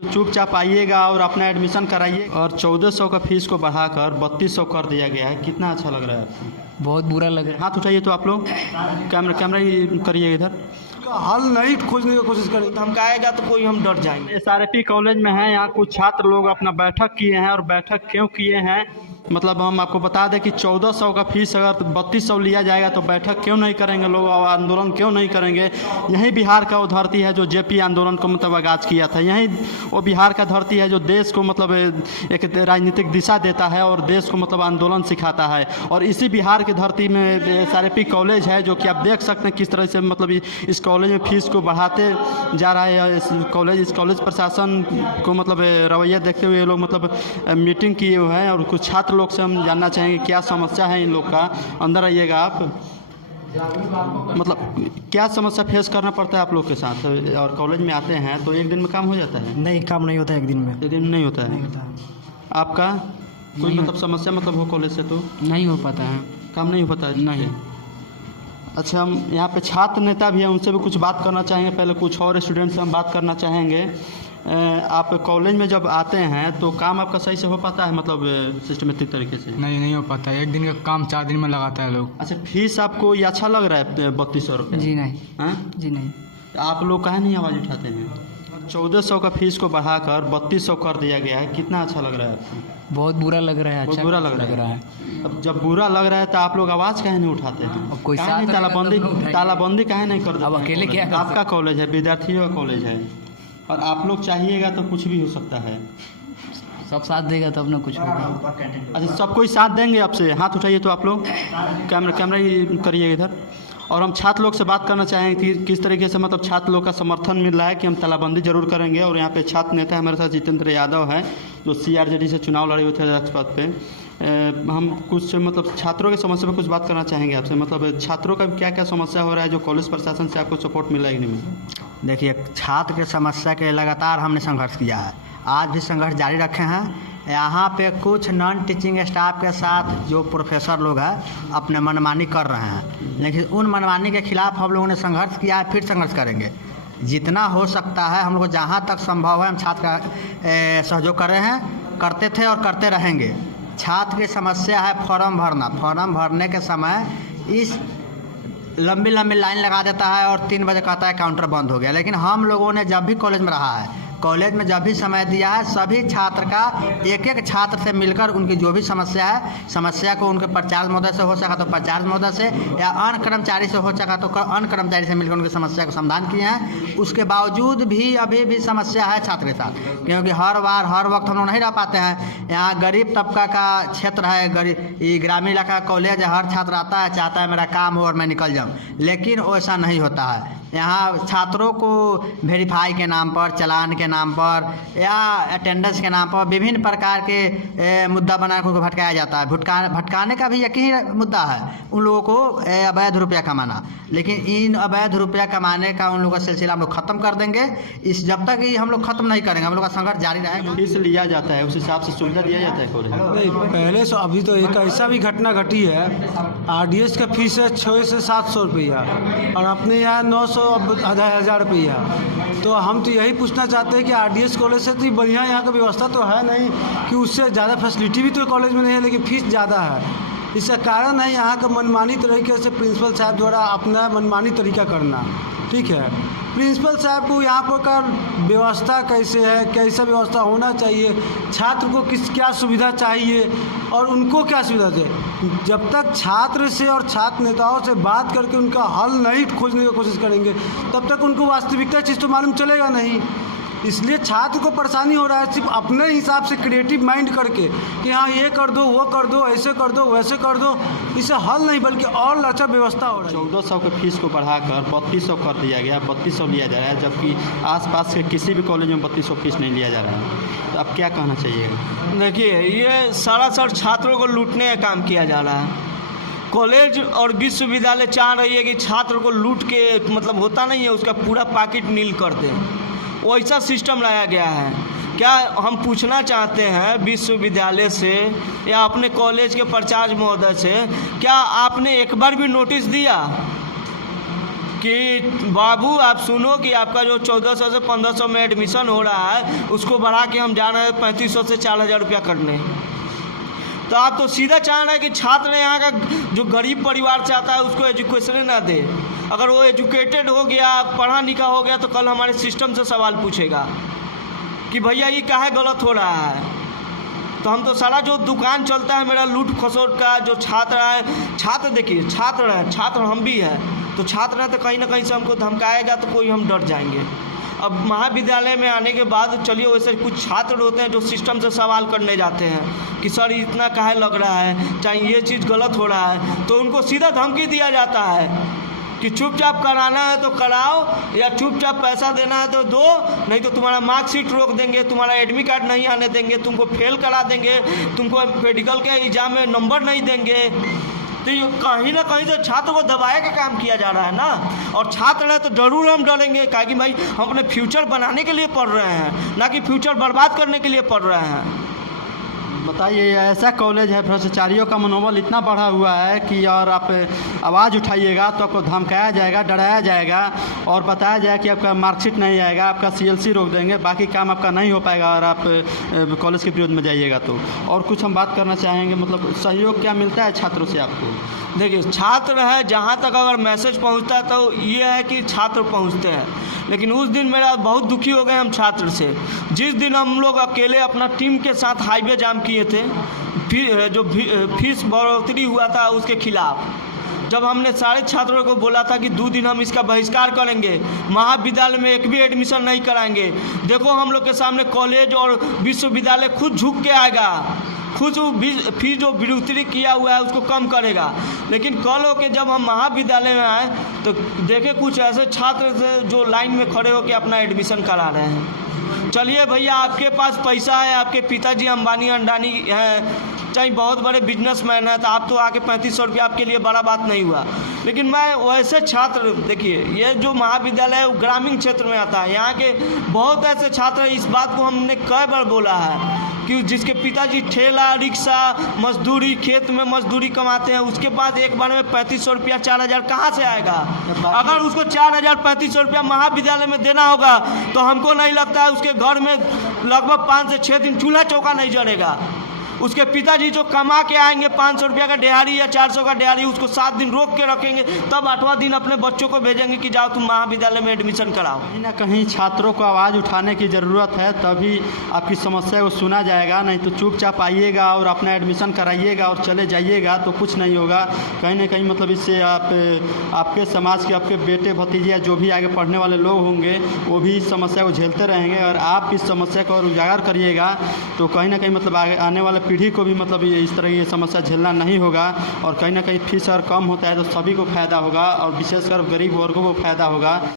चुपचाप आइएगा और अपना एडमिशन कराइए। और 1400 का फीस को बढ़ाकर 3200 कर दिया गया है। कितना अच्छा लग रहा है आपको? बहुत बुरा लग रहा है। हाथ उठाइए तो आप लोग, कैमरा ही करिए इधर। हल नहीं खोजने की कोशिश करें, धमकाएगा तो कोई हम डर जाएंगे। SRP कॉलेज में है, यहाँ कुछ छात्र लोग अपना बैठक किए हैं। और बैठक क्यों किए हैं, मतलब हम आपको बता दें कि 1400 का फीस अगर 3200 लिया जाएगा तो बैठक क्यों नहीं करेंगे लोग, और आंदोलन क्यों नहीं करेंगे। यही बिहार का वो धरती है जो JP आंदोलन को मतलब आगाज किया था। यही वो बिहार का धरती है जो देश को मतलब एक राजनीतिक दिशा देता है और देश को मतलब आंदोलन सिखाता है। और इसी बिहार की धरती में SRP कॉलेज है, जो कि आप देख सकते हैं किस तरह से मतलब इस कॉलेज में फीस को बढ़ाते जा रहा है। इस कॉलेज प्रशासन को मतलब रवैया देखते हुए ये लोग मतलब मीटिंग किए हुए हैं। और कुछ छात्र लोग से हम जानना चाहेंगे क्या समस्या है इन लोग का। अंदर आइएगा आप। मतलब क्या समस्या फेस करना पड़ता है आप लोग के साथ? और कॉलेज में आते हैं तो एक दिन में काम हो जाता है? नहीं, काम नहीं होता है एक दिन में। एक दिन में नहीं होता है? आपका कोई मतलब समस्या मतलब हो कॉलेज से तो नहीं हो पाता है, काम नहीं हो पाता है? नहीं। अच्छा, हम यहाँ पे छात्र नेता भी हैं, उनसे भी कुछ बात करना चाहेंगे। पहले कुछ और स्टूडेंट से हम बात करना चाहेंगे। आप कॉलेज में जब आते हैं तो काम आपका सही से हो पाता है, मतलब सिस्टमेटिक तरीके से? नहीं हो पाता है। एक दिन का काम 4 दिन में लगाता है लोग। अच्छा, फीस आपको ये अच्छा लग रहा है 3200 रुपये? जी नहीं। हाँ जी नहीं। आप लोग काहे नहीं आवाज़ उठाते हैं? 1400 का फीस को बढ़ाकर 3200 कर दिया गया है। कितना अच्छा लग रहा है आपको? बहुत बुरा लग रहा है। बहुत अच्छा बुरा लग रहा है। अब जब बुरा लग रहा है तो आप लोग आवाज़ काहे नहीं उठाते हैं? अब कोई काहे साथ नहीं रहेगा तालाबंदी काहे नहीं कर देते? अब अकेले क्या कर आपका कॉलेज है, विद्यार्थियों का कॉलेज है, और आप लोग चाहिएगा तो कुछ भी हो सकता है। सब साथ देगा तब ना कुछ होगा। अच्छा, सब कोई साथ देंगे आपसे? हाथ उठाइए तो आप लोग, कैमरा ही करिए इधर। और हम छात्र लोग से बात करना चाहेंगे कि किस तरीके से मतलब छात्र लोग का समर्थन मिल रहा है कि हम तालाबंदी जरूर करेंगे। और यहाँ पे छात्र नेता हमारे साथ जितेंद्र यादव हैं, जो CRJD से चुनाव लड़े हुए थे अध्यक्ष पद पे। हम कुछ मतलब छात्रों की समस्या पर कुछ बात करना चाहेंगे आपसे। मतलब छात्रों का क्या क्या समस्या हो रहा है, जो कॉलेज प्रशासन से आपको सपोर्ट मिला है कि नहीं? देखिए, छात्र के समस्या के लगातार हमने संघर्ष किया है, आज भी संघर्ष जारी रखे हैं। यहाँ पे कुछ नॉन टीचिंग स्टाफ के साथ जो प्रोफेसर लोग हैं अपने मनमानी कर रहे हैं, लेकिन उन मनमानी के खिलाफ हम लोगों ने संघर्ष किया है, फिर संघर्ष करेंगे। जितना हो सकता है हम लोग जहाँ तक संभव है हम छात्र का सहयोग कर रहे हैं, करते थे और करते रहेंगे। छात्र की समस्या है फॉर्म भरना। फॉर्म भरने के समय इस लंबी लाइन लगा देता है और 3 बजे कहता है काउंटर बंद हो गया। लेकिन हम लोगों ने जब भी कॉलेज में रहा है, कॉलेज में जब भी समय दिया है, सभी छात्र का एक छात्र से मिलकर उनकी जो भी समस्या है, समस्या को उनके प्राचार्य महोदय से हो सका तो प्राचार्य महोदय से, या अन्य कर्मचारी से हो सका तो अन्य कर्मचारी से मिलकर उनकी समस्या का समाधान किए हैं। उसके बावजूद भी अभी भी समस्या है छात्र के साथ, क्योंकि हर वक्त हम लोग नहीं रह पाते हैं। यहाँ गरीब तबका का क्षेत्र है, ये ग्रामीण इलाका कॉलेज है, हर छात्र आता है चाहता है मेरा काम हो और मैं निकल जाऊँ, लेकिन वैसा नहीं होता है। यहाँ छात्रों को वेरीफाई के नाम पर, चालान के नाम पर या अटेंडेंस के नाम पर विभिन्न प्रकार के मुद्दा बनाकर उनको भटकाया जाता है। भटकाने का भी एक ही मुद्दा है, उन लोगों को अवैध रुपया कमाना। लेकिन इन अवैध रुपया कमाने का उन लोगों का सिलसिला हम लोग ख़त्म कर देंगे। जब तक ये हम लोग ख़त्म नहीं करेंगे, हम लोग का संघर्ष जारी रहेगा। फीस लिया जाता है, उस हिसाब से सुविधा दिया जाता है कॉलेज? नहीं, पहले से अभी तो एक ऐसा भी घटना घटी है, RDS का फीस है 600 से 700 रुपया और अपने यहाँ 900 1000 रुपया। तो हम तो यही पूछना चाहते हैं कि RDS कॉलेज से तो बढ़िया यहाँ का व्यवस्था तो है नहीं कि उससे ज़्यादा फैसिलिटी भी तो कॉलेज में नहीं है, लेकिन फीस ज़्यादा है। इसका कारण है यहाँ का मनमानी तरीके से प्रिंसिपल साहब द्वारा अपना मनमानी तरीका करना। ठीक है, प्रिंसिपल साहब को यहाँ पर का व्यवस्था कैसे है, कैसा व्यवस्था होना चाहिए, छात्र को क्या सुविधा चाहिए और उनको क्या सुविधा दे। जब तक छात्र से और छात्र नेताओं से बात करके उनका हल नहीं खोजने की कोशिश करेंगे, तब तक उनको वास्तविकता चीज़ तो मालूम चलेगा नहीं। इसलिए छात्र को परेशानी हो रहा है सिर्फ अपने हिसाब से क्रिएटिव माइंड करके कि हाँ ये कर दो, वो कर दो, ऐसे कर दो, वैसे कर दो, इससे हल नहीं बल्कि और अच्छा व्यवस्था हो रहा है। 1400 के फीस को बढ़ाकर 3200 कर दिया गया, 3200 लिया जा रहा है, जबकि आसपास के किसी भी कॉलेज में 3200 फीस नहीं लिया जा रहा है। तो अब क्या कहना चाहिएगा? देखिए, ये सरासर छात्रों को लूटने का काम किया जा रहा है। कॉलेज और विश्वविद्यालय चाह रही है कि छात्र को लूट के, मतलब होता नहीं है, उसका पूरा पॉकेट नील कर दें, वैसा सिस्टम लाया गया है। क्या हम पूछना चाहते हैं विश्वविद्यालय से या अपने कॉलेज के प्राचार्य महोदय से, क्या आपने एक बार भी नोटिस दिया कि बाबू आप सुनो कि आपका जो 1400 से 1500 में एडमिशन हो रहा है उसको बढ़ा के हम जा रहे हैं 3500 से 4000 रुपया करने। तो आप तो सीधा चाह रहे हैं कि छात्र यहाँ का जो गरीब परिवार से आता है उसको एजुकेशन ना दे। अगर वो एजुकेटेड हो गया, पढ़ा लिखा हो गया, तो कल हमारे सिस्टम से सवाल पूछेगा कि भैया ये काहे गलत हो रहा है। तो हम तो सारा जो दुकान चलता है मेरा लूट खसोट का, जो छात्र है, छात्र देखिए छात्र है, छात्र हम भी हैं, तो छात्र है तो कहीं ना कहीं से हमको धमकाएगा तो कोई हम डर जाएंगे। अब महाविद्यालय में आने के बाद चलिए वैसे कुछ छात्र होते हैं जो सिस्टम से सवाल करने जाते हैं कि सर इतना काहे लग रहा है, चाहे ये चीज़ गलत हो रहा है, तो उनको सीधा धमकी दिया जाता है कि चुपचाप कराना है तो कराओ, या चुपचाप पैसा देना है तो दो, नहीं तो तुम्हारा मार्कशीट रोक देंगे, तुम्हारा एडमिट कार्ड नहीं आने देंगे, तुमको फेल करा देंगे, तुमको मेडिकल के एग्ज़ाम में नंबर नहीं देंगे। तो ये कहीं ना कहीं से छात्र को दबाए का काम किया जा रहा है ना। और छात्र है तो ज़रूर हम डरेंगे, क्योंकि भाई हम अपने फ्यूचर बनाने के लिए पढ़ रहे हैं, ना कि फ्यूचर बर्बाद करने के लिए पढ़ रहे हैं। बताइए, ये ऐसा कॉलेज है, भ्रष्टाचारियों का मनोबल इतना बढ़ा हुआ है कि और आप आवाज़ उठाइएगा तो आपको धमकाया जाएगा, डराया जाएगा और बताया जाएगा कि आपका मार्कशीट नहीं आएगा, आपका CLC रोक देंगे, बाकी काम आपका नहीं हो पाएगा और आप कॉलेज के विरोध में जाइएगा तो। और कुछ हम बात करना चाहेंगे, मतलब सहयोग क्या मिलता है छात्रों से आपको? देखिए छात्र है, जहाँ तक अगर मैसेज पहुँचता है तो ये है कि छात्र पहुँचते हैं, लेकिन उस दिन मेरा बहुत दुखी हो गए हम छात्र से। जिस दिन हम लोग अकेले अपना टीम के साथ हाईवे जाम किए थे, जो फीस बढ़ोतरी हुआ था उसके खिलाफ, जब हमने सारे छात्रों को बोला था कि 2 दिन हम इसका बहिष्कार करेंगे, महाविद्यालय में एक भी एडमिशन नहीं कराएंगे, देखो हम लोग के सामने कॉलेज और विश्वविद्यालय खुद झुक के आएगा, खुद फीस जो बढ़ोतरी किया हुआ है उसको कम करेगा। लेकिन कल हो के जब हम महाविद्यालय में आए तो देखे कुछ ऐसे छात्र थे जो लाइन में खड़े होकर अपना एडमिशन करा रहे हैं। चलिए भैया, आपके पास पैसा है, आपके पिताजी अंबानी अंडानी हैं, चाहे बहुत बड़े बिजनेसमैन हैं, तो आप तो आके 3500 रुपया आपके लिए बड़ा बात नहीं हुआ। लेकिन मैं वैसे छात्र, देखिए ये जो महाविद्यालय है वो ग्रामीण क्षेत्र में आता है, यहाँ के बहुत ऐसे छात्र, इस बात को हमने कई बार बोला है कि जिसके पिताजी ठेला रिक्शा मजदूरी, खेत में मजदूरी कमाते हैं, उसके पास एक बार में 3500 रुपया 4000 कहाँ से आएगा? अगर उसको 4000 3500 रुपया महाविद्यालय में देना होगा तो हमको नहीं लगता है उसके घर में लगभग 5 से 6 दिन चूल्हा चौका नहीं जलेगा। उसके पिताजी जो कमा के आएंगे 500 रुपया का दिहाड़ी या 400 का दिहाड़ी, उसको 7 दिन रोक के रखेंगे, तब 8वां दिन अपने बच्चों को भेजेंगे कि जाओ तुम महाविद्यालय में एडमिशन कराओ। कहीं ना कहीं छात्रों को आवाज़ उठाने की ज़रूरत है, तभी आपकी समस्या को सुना जाएगा। नहीं तो चुपचाप आइएगा और अपना एडमिशन कराइएगा और चले जाइएगा तो कुछ नहीं होगा। कहीं ना कहीं मतलब इससे आपके समाज के, आपके बेटे भतीजे या जो भी आगे पढ़ने वाले लोग होंगे वो भी इस समस्या को झेलते रहेंगे, और आप इस समस्या को उजागर करिएगा तो कहीं ना कहीं मतलब आगे आने वाले पीढ़ी को भी मतलब इस तरह की समस्या झेलना नहीं होगा। और कहीं ना कहीं फीस अगर कम होता है तो सभी को फ़ायदा होगा और विशेषकर गरीब वर्गों को फ़ायदा होगा।